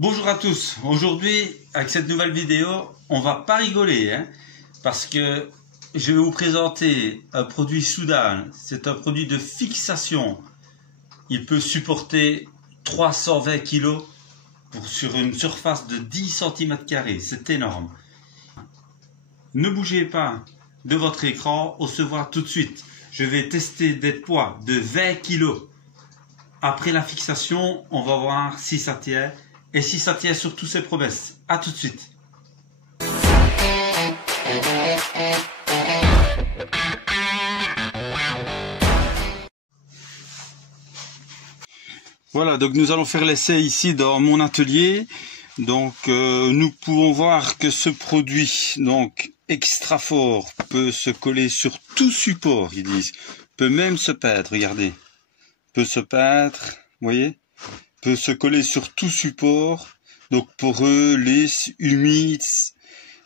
Bonjour à tous, aujourd'hui avec cette nouvelle vidéo on va pas rigoler parce que je vais vous présenter un produit Soudal. C'est un produit de fixation. Il peut supporter 320 kg sur une surface de 10 cm², c'est énorme. Ne bougez pas de votre écran, on se voit tout de suite. Je vais tester des poids de 20 kg. Après la fixation, on va voir si ça tient et si ça tient sur toutes ses promesses. A tout de suite. Voilà, donc nous allons faire l'essai ici dans mon atelier. Donc nous pouvons voir que ce produit donc extra fort peut se coller sur tout support, ils disent. Peut même se peindre, regardez. Peut se peindre, vous voyez, peut se coller sur tout support, donc poreux, lisse, humide,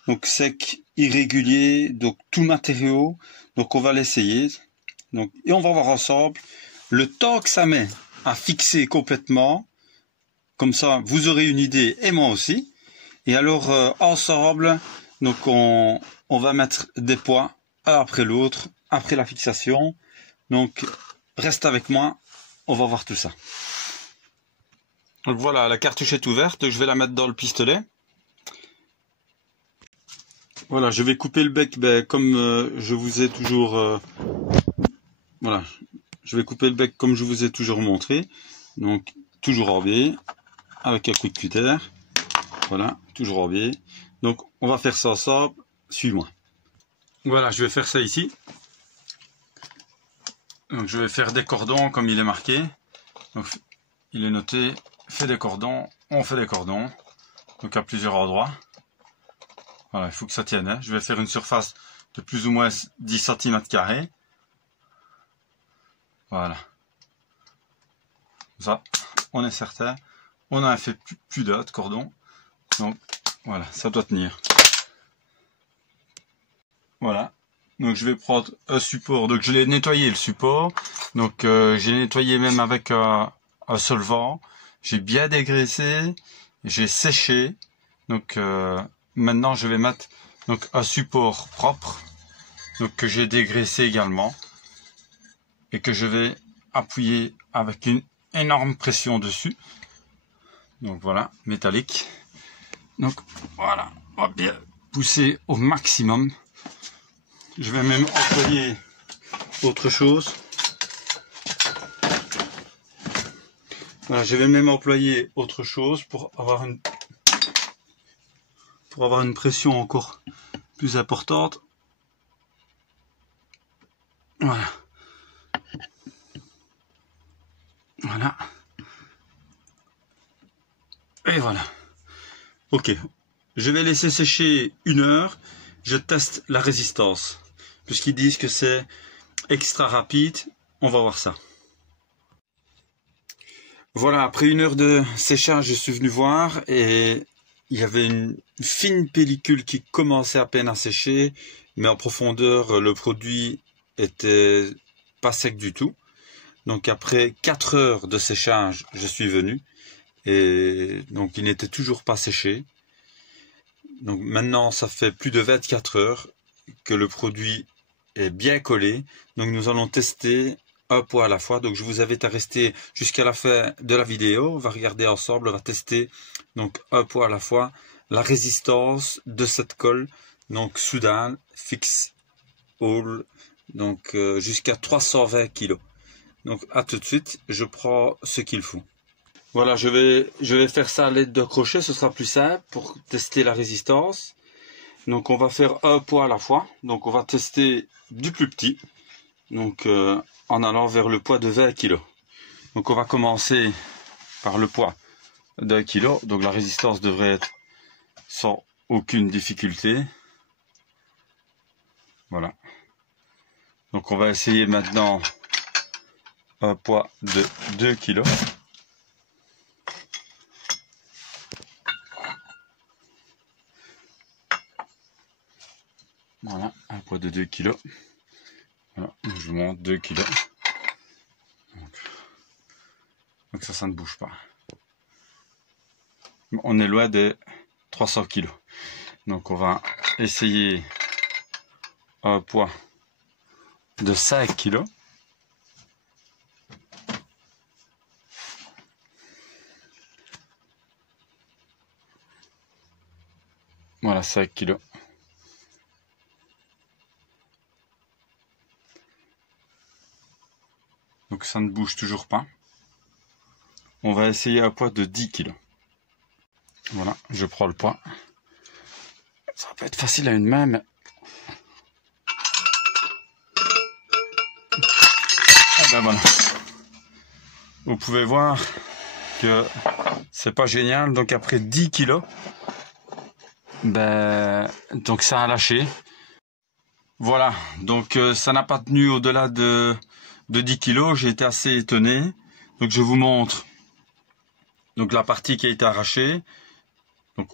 donc sec, irrégulier, donc tout matériau. Donc on va l'essayer, donc et on va voir ensemble le temps que ça met à fixer complètement. Comme ça, vous aurez une idée et moi aussi. Et alors ensemble, donc on va mettre des poids un après l'autre après la fixation. Donc reste avec moi. On va voir tout ça. Donc voilà, la cartouche est ouverte. Je vais la mettre dans le pistolet. Voilà, je vais couper le bec comme je vous ai toujours... voilà, je vais couper le bec comme je vous ai toujours montré. Donc, toujours en biais, avec un coup de cutter. Voilà, toujours en biais. Donc, on va faire ça ensemble. Suis-moi. Voilà, je vais faire ça ici. Donc je vais faire des cordons comme il est marqué. Donc il est noté, fait des cordons, on fait des cordons. Donc à plusieurs endroits. Voilà, il faut que ça tienne. Je vais faire une surface de plus ou moins 10 cm². Voilà. Ça, on est certain. On a fait plus d'autres cordons. Donc voilà, ça doit tenir. Voilà. Donc je vais prendre un support, donc je l'ai nettoyé le support, donc j'ai nettoyé même avec un solvant, j'ai bien dégraissé, j'ai séché, donc maintenant je vais mettre donc un support propre, donc que j'ai dégraissé également, et que je vais appuyer avec une énorme pression dessus, donc voilà, métallique, donc voilà, on va bien pousser au maximum. Je vais même employer autre chose. Voilà, je vais même employer autre chose pour avoir une pression encore plus importante. Voilà. Voilà. Et voilà. Ok. Je vais laisser sécher 1 heure. Je teste la résistance. Puisqu'ils disent que c'est extra rapide, on va voir ça. Voilà, après 1 heure de séchage, je suis venu voir et il y avait une fine pellicule qui commençait à peine à sécher, mais en profondeur, le produit était pas sec du tout. Donc après 4 heures de séchage, je suis venu et donc il n'était toujours pas séché. Donc maintenant, ça fait plus de 24 heures que le produit est bien collé. Donc nous allons tester un poids à la fois. Donc je vous invite à rester jusqu'à la fin de la vidéo. On va regarder ensemble, on va tester donc un poids à la fois la résistance de cette colle. Donc Soudal Fix All, donc jusqu'à 320 kg. Donc à tout de suite, je prends ce qu'il faut. Voilà, je vais faire ça à l'aide de crochet, ce sera plus simple pour tester la résistance. Donc on va faire un poids à la fois. Donc on va tester du plus petit. Donc en allant vers le poids de 20 kg. Donc on va commencer par le poids d'1 kg. Donc la résistance devrait être sans aucune difficulté. Voilà. Donc on va essayer maintenant un poids de 2 kg. Voilà, un poids de 2 kg. Voilà, je vous montre 2 kg. Donc ça ne bouge pas. on est loin des 300 kg. Donc on va essayer un poids de 5 kg. Voilà, 5 kg. Donc ça ne bouge toujours pas. On va essayer un poids de 10 kg. Voilà, je prends le poids. Ça va pas être facile à une main, mais... Ah ben voilà. Vous pouvez voir que c'est pas génial. Donc après 10 kg, ben, donc ça a lâché. Voilà, donc ça n'a pas tenu au-delà de 10 kg. J'ai été assez étonné. Donc je vous montre donc la partie qui a été arrachée. Donc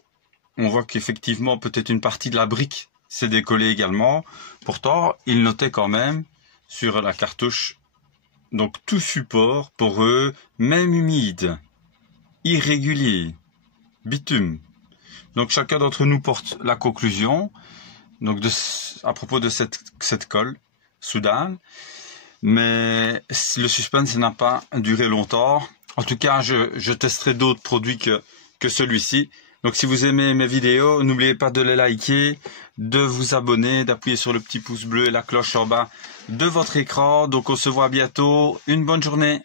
on voit qu'effectivement peut-être une partie de la brique s'est décollée également. Pourtant, il notait quand même sur la cartouche donc tout support poreux, même humide, irrégulier, bitume. Donc chacun d'entre nous porte la conclusion donc à propos de cette colle Soudal. Mais le suspense n'a pas duré longtemps. En tout cas, je testerai d'autres produits que celui-ci. Donc si vous aimez mes vidéos, n'oubliez pas de les liker, de vous abonner, d'appuyer sur le petit pouce bleu et la cloche en bas de votre écran. Donc on se voit bientôt. Une bonne journée.